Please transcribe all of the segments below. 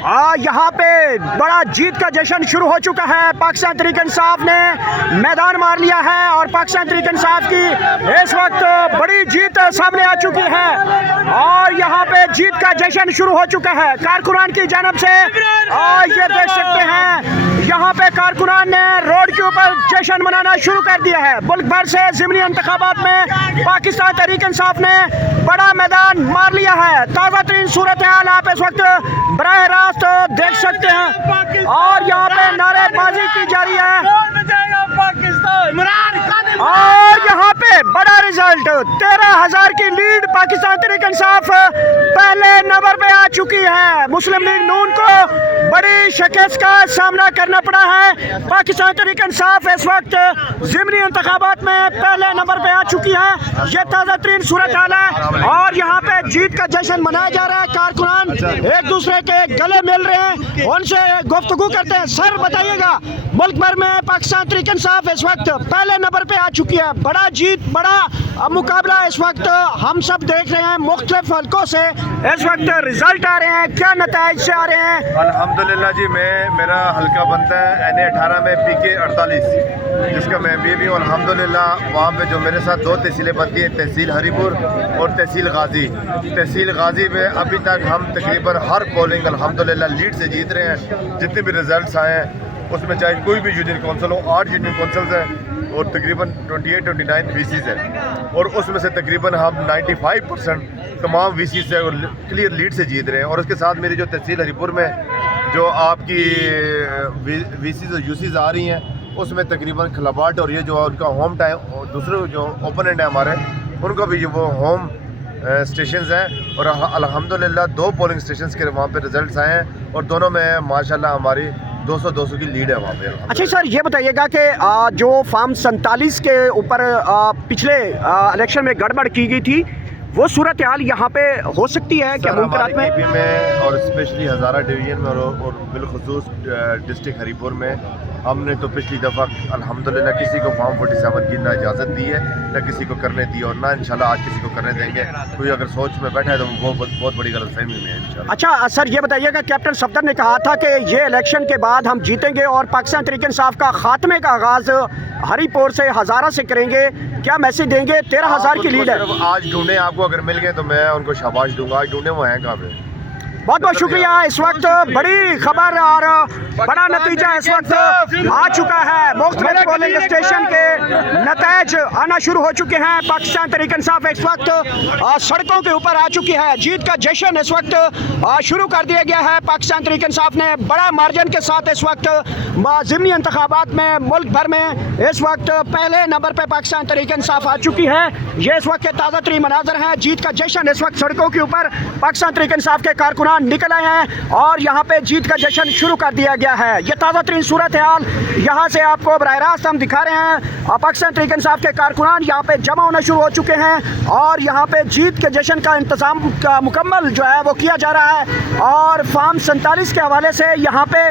यहाँ पे बड़ा जीत का जश्न शुरू हो चुका है। पाकिस्तान तहरीक इंसाफ ने मैदान मार लिया है और पाकिस्तान तहरीक इंसाफ की इस वक्त बड़ी जीत सामने आ चुकी है और यहाँ पे जीत का जश्न शुरू हो चुका है कारकुनान की जानब से। और ये देख सकते हैं यहाँ पे कारकुनान ने रोड के ऊपर जश्न मनाना शुरू कर दिया है। मुल्क भर से ज़िमनी इंतखाबात में पाकिस्तान तहरीक इंसाफ ने बड़ा मैदान मार लिया है। ताज़ा तरीन सूरत हाल आप इस वक्त बराह रास्त देख सकते हैं और यहाँ पे नारेबाजी की जा रही है और यहाँ पे बड़ा रिजल्ट 13,000 की लीड पाकिस्तान तहरीक इंसाफ पहले नंबर पे आ चुकी है। मुस्लिम लीग नून को बड़ी शिकस्त का सामना करना पड़ा है। पाकिस्तान तहरीक इंसाफ इस वक्त ज़िमनी इंतखाबात में पहले नंबर पे आ चुकी है। ये ताज़ा तरीन सूरत हाल है और यहाँ पे जीत का जश्न मनाया जा रहा है। कारकुनान एक दूसरे के गले मिल रहे हैं, उनसे गुफ्तगू करते हैं। सर बताइएगा, मुल्क भर में पाकिस्तान तहरीक इंसाफ इस वक्त पहले नंबर पे आ चुकी है। बड़ा जीत, बड़ा मुकाबला इस वक्त हम सब देख रहे हैं। मुख्तलिफ हल्कों से इस वक्त रिजल्ट आ रहे हैं, क्या नताइज से आ रहे हैं? अल्हम्दुलिल्लाह जी, मेरा हल्का बनता है NA18 में PK 48, जिसका मैं भी हूँ अल्हम्दुलिल्लाह। वहाँ पे जो मेरे साथ 2 तहसीलें बनती हैं, तहसील हरीपुर और तहसील गाजी। तहसील गाजी में अभी तक हम तकरीबन हर पोलिंग अल्हम्दुलिल्लाह लीड से जीत रहे हैं। जितने भी रिजल्ट्स आए हैं उसमें चाहे कोई भी यूनियन कौंसिल हो, 8 यूनियन कौंसिल्स हैं और तकरीबन 28-29 VCs हैं और उसमें से तकरीबन हम 95% तमाम VCs से और क्लियर लीड से जीत रहे हैं। और उसके साथ मेरी जो तहसील हरीपुर में जो आपकी VCs और UCs आ रही हैं उसमें तकरीबन खलाबाट और ये जो उनका होम टाइम दूसरे जो ओपोनेंट है हमारे, उनका भी वो होम स्टेशंस हैं और अल्हम्दुलिल्लाह 2 पोलिंग स्टेशंस के वहाँ पे रिजल्ट्स आए हैं और दोनों में माशाल्लाह हमारी 200 की लीड है वहाँ पे। अच्छा सर, ये बताइएगा कि जो फार्म 47 के ऊपर पिछले इलेक्शन में गड़बड़ की गई थी, वो सूरत हाल यहाँ पे हो सकती है क्या मुमकिन में? और स्पेशली हज़ारा डिवीज़न में और बिलखुसूस डिस्ट्रिक्ट हरीपुर में हमने तो पिछली दफ़ा अल्हम्दुलिल्लाह किसी को फॉर्म 47 की ना इजाज़त दी है, ना किसी को करने दी और ना इंशाल्लाह आज किसी को करने देंगे। कोई अगर सोच में बैठा है तो वो बहुत बड़ी गलतफहमी में है इंशाल्लाह। अच्छा सर, ये बताइएगा, कैप्टन सफदर ने कहा था कि ये इलेक्शन के बाद हम जीतेंगे और पाकिस्तान तहरीक इंसाफ का खात्मे का आगाज़ हरीपुर से हज़ारा से करेंगे, क्या मैसेज देंगे? 13,000 की लीड है। आज ढूंढे, आपको अगर मिल गए तो मैं उनको शाबाश दूंगा। आज ढूंढे वो हैं कहाँ पे? बहुत बहुत शुक्रिया। इस वक्त बड़ी खबर और बड़ा नतीजा इस वक्त आ चुका है। मुख्तलिफ पोलिंग स्टेशन के नतीजे आना शुरू हो चुके हैं। पाकिस्तान तहरीक इंसाफ इस वक्त सड़कों के ऊपर आ चुकी है। जीत का जश्न इस वक्त शुरू कर दिया गया है। पाकिस्तान तहरीक इंसाफ ने बड़ा मार्जिन के साथ इस वक्त ज़िमनी इंतखाबात में मुल्क भर में इस वक्त पहले नंबर पर पाकिस्तान तहरीक इंसाफ आ चुकी है। ये इस वक्त के ताज़ा तरीन मनाजर हैं। जीत का जश्न इस वक्त सड़कों के ऊपर पाकिस्तान तहरीक इंसाफ के कारकुनान निकल आए हैं और यहाँ पे जीत का जश्न शुरू कर दिया गया है। ये ताज़ा तरीन सूरत हाल यहाँ से आपको बराह रास्त हम दिखा रहे हैं। पाकिस्तान तहरीक इंसाफ के कारकुनान यहाँ पे जमा होना शुरू हो चुके हैं और यहाँ पे जीत के जश्न का इंतज़ाम का मुकम्मल जो है वो किया जा रहा है। और फार्म 47 के हवाले से यहाँ पे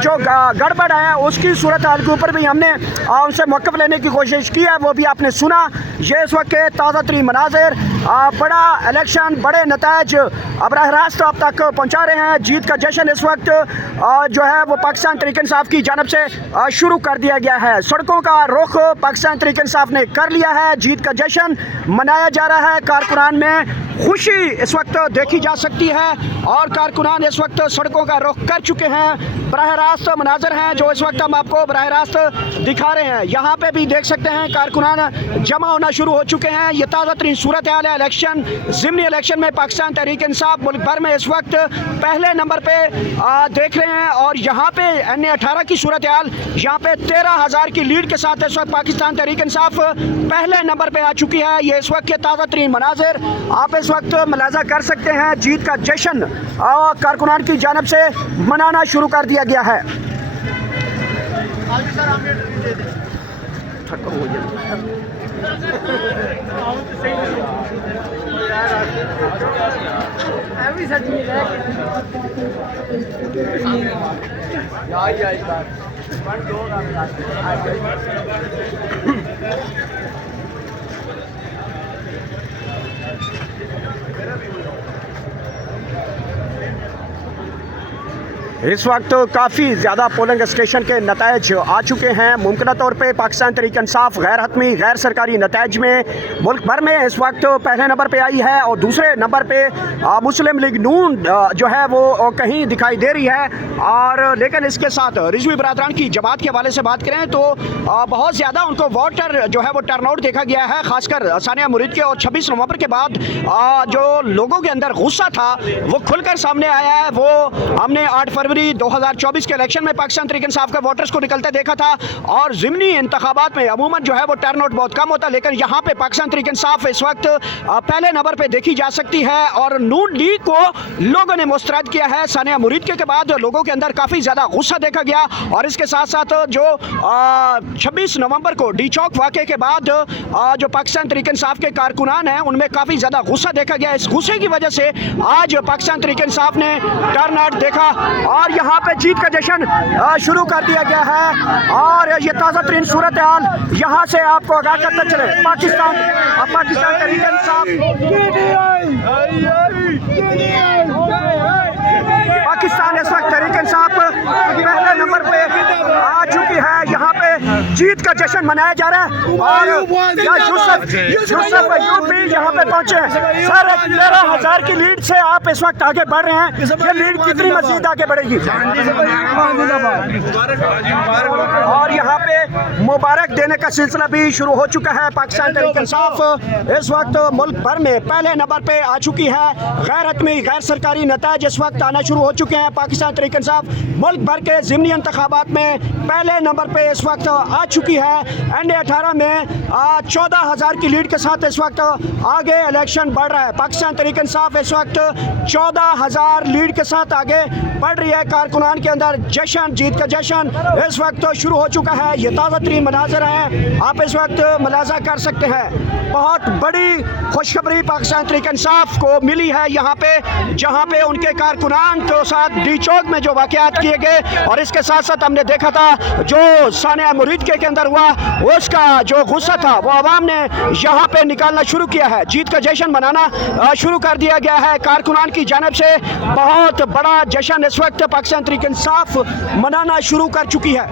जो गड़बड़ है उसकी सूरत हाल के ऊपर भी हमने उनसे मौक़िफ़ लेने की कोशिश की है, वो भी आपने सुना। ये इस वक्त के ताज़ा तरीन मनाजिर, बड़ा इलेक्शन, बड़े नताइज बराह रास्त आप तक पहुंचा रहे हैं। जीत का जश्न इस वक्त जो है वो पाकिस्तान तहरीक इंसाफ की जानब से शुरू कर दिया गया है। सड़कों का रुख पाकिस्तान तहरीक इंसाफ ने कर लिया है। जीत का जश्न मनाया जा रहा है। कारकुनान में खुशी इस वक्त देखी जा सकती है और कारकुनान इस वक्त सड़कों का रुख कर चुके हैं। बराह रास्त मनाजर हैं जो इस वक्त हम आपको बराह रास्त दिखा रहे हैं। यहाँ पे भी देख सकते हैं कारकुनान जमा होना शुरू हो चुके हैं। ये ताज़ा तरीन सूरत हाल है इलेक्शन, ज़िमनी इलेक्शन में पाकिस्तान तहरीक इंसाफ मुल्क भर में इस वक्त पहले नंबर पे देख रहे हैं। और यहाँ पे NA18 की सूरत हाल, यहाँ पे 13,000 की लीड के साथ इस वक्त पाकिस्तान तहरीक इंसाफ पहले नंबर पे आ चुकी है। ये इस वक्त के ताज़ा तरीन मनाजिर आप इस वक्त मुलाजा कर सकते हैं। जीत का जश्न कारकुनान की जानब से मनाना शुरू कर दिया गया है। इस वक्त काफ़ी ज़्यादा पोलिंग स्टेशन के नताइज आ चुके हैं। मुमकिन तौर पे पाकिस्तान तहरीक इंसाफ गैर हतमी गैर सरकारी नताइज में मुल्क भर में इस वक्त पहले नंबर पे आई है और दूसरे नंबर पे मुस्लिम लीग नून जो है वो कहीं दिखाई दे रही है। और लेकिन इसके साथ रिजवी बरादरान की जमात के हवाले से बात करें तो बहुत ज़्यादा उनको वोटर जो है वो टर्नआउट देखा गया है, खासकर सानिया मुरीद के। और 26 नवंबर के बाद जो लोगों के अंदर गुस्सा था वो खुलकर सामने आया है। वो हमने 8 फरवरी 2024 के इलेक्शन में पाकिस्तान तहरीक इंसाफ के वोटर्स को निकलते देखा था और ज़िमनी इंतखाबात में अमूमन जो है वो टर्नआउट बहुत कम होता है, लेकिन यहाँ पे पाकिस्तान तहरीक इंसाफ इस वक्त पहले नंबर पे देखी जा सकती है। और नून लीग को लोगों ने मुस्तरद किया है। सानिया मुरीद के बाद लोगों के अंदर काफ़ी ज़्यादा गुस्सा देखा गया और इसके साथ साथ जो 26 नवंबर को डी चौक वाक़े के बाद जो पाकिस्तान तहरीक इंसाफ के कारकुनान हैं उनमें काफ़ी ज़्यादा गुस्सा देखा गया। इस गुस्से की वजह से आज पाकिस्तान तहरीक इंसाफ ने टर्नआउट देखा और यहाँ पे जीत का जश्न शुरू कर दिया गया है। और ये ताज़ा तरीन सूरत हाल यहाँ से आपको आगाह करते चले। पाकिस्तान तहरीक इंसाफ पाकिस्तान इस वक्त तहरीक इंसाफ पहले नंबर पे आ चुकी है। यहाँ पे जीत का जश्न मनाया जा रहा है और यूसुफ अयूब भी यहाँ पे पहुंचे हैं। सर 13,000 की लीड से आप इस वक्त आगे बढ़ रहे हैं, ये लीड कितनी मजीद आगे बढ़ेगी? और यहाँ पे मुबारक देने का सिलसिला भी शुरू हो चुका है। पाकिस्तान तहरीक इंसाफ इस वक्त मुल्क भर में पहले नंबर पे आ चुकी है। गैर हतमी गैर सरकारी नताइज इस वक्त आना शुरू हो चुके हैं। पाकिस्तान तहरीक इंसाफ मुल्क भर के ज़िमनी इंतखाबात में पहले नंबर पे इस वक्त आ चुकी है। NA-18 में 14,000 की लीड के साथ इस वक्त आगे इलेक्शन बढ़ रहा है। पाकिस्तान तहरीक इंसाफ इस वक्त 14,000 लीड के साथ आगे बढ़ रही है। कारकुनान के अंदर जश्न, जीत का जश्न इस वक्त शुरू हो चुका है। ये ताज़ा तरीन मनाज़र हैं, आप इस वक्त मुलाज़ा कर सकते हैं। बहुत बड़ी खुशखबरी पाकिस्तान तहरीक इंसाफ को मिली है यहाँ पे, जहाँ पे उनके कारकुनान के साथ डी चौक में जो वाक़यात किए गए और इसके साथ साथ हमने देखा था जो सानिया मुरीद के अंदर हुआ उसका जो गुस्सा था वो आवाम ने यहाँ पे निकालना शुरू किया है। जीत का जश्न मनाना शुरू कर दिया गया है कारकुनान की जानिब से। बहुत बड़ा जश्न इस वक्त पाकिस्तान तहरीक इंसाफ मनाना शुरू कर चुकी है।